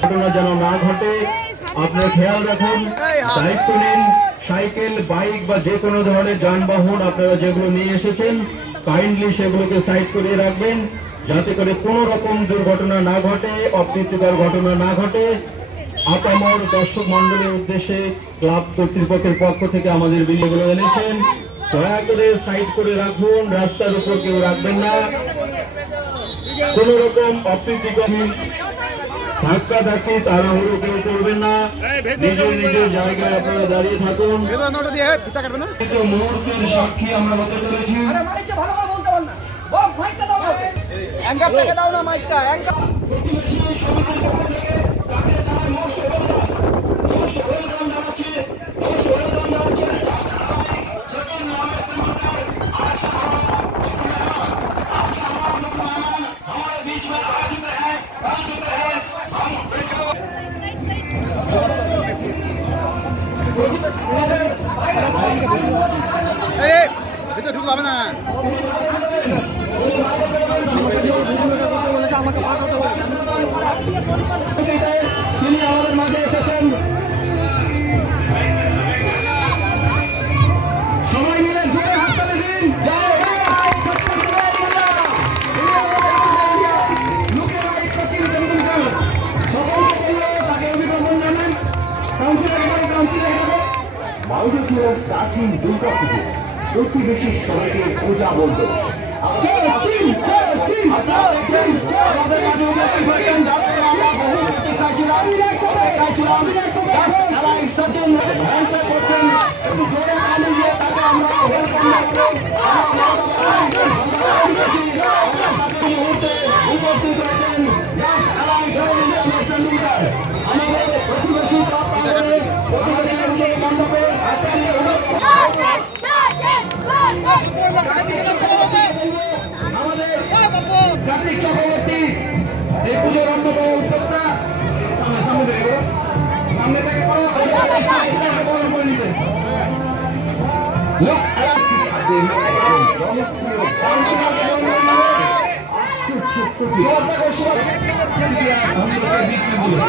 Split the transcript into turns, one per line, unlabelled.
ঘটনা যেন না ঘটে আপনারা খেয়াল রাখুন, দায়িত্ব নিন, সাইকেল, বাইক বা যে কোনো ধরনের যানবাহন আপনারা যেগুলো নিয়ে এসেছেন কাইন্ডলি সেগুলোকে সাইড করে রাখবেন, যাতে করে কোনো রকম দুর্ঘটনা না ঘটে, অপ্রীতিকর ঘটনা না ঘটে। আপামর দর্শক মন্ডলের উদ্দেশ্যে ক্লাব কর্তৃপক্ষের পক্ষ থেকে আমাদের বিলগুলো এনেছেন। দয়া করে সাইড করে রাখুন, রাস্তার উপর কেউ রাখবেন না। কোন রকম অপ্রীতিকর ধাক্কা ধাক্কি তাড়াহুড়ো কেউ করবেন না নিজের নিজের জায়গায় আপনারা দাঁড়িয়ে থাকুন মুহূর্তের সাক্ষী আমরা হতে চলেছি
আরে মাইকটা ভালো করে বলতে পার না বল মাইকটা দাও অ্যাঙ্কারটাকে দাও না মাইকটা অ্যাঙ্কার
হবে
মাউন্টেন ছিলেন প্রাচীন দুর্গা পুজো। প্রতিবেশীর সবাইকে পূজা বলতো উপস্থিত হয়েছেন যাদের আমরা বহু অপেক্ষা শুভ- বিক্রি বলে।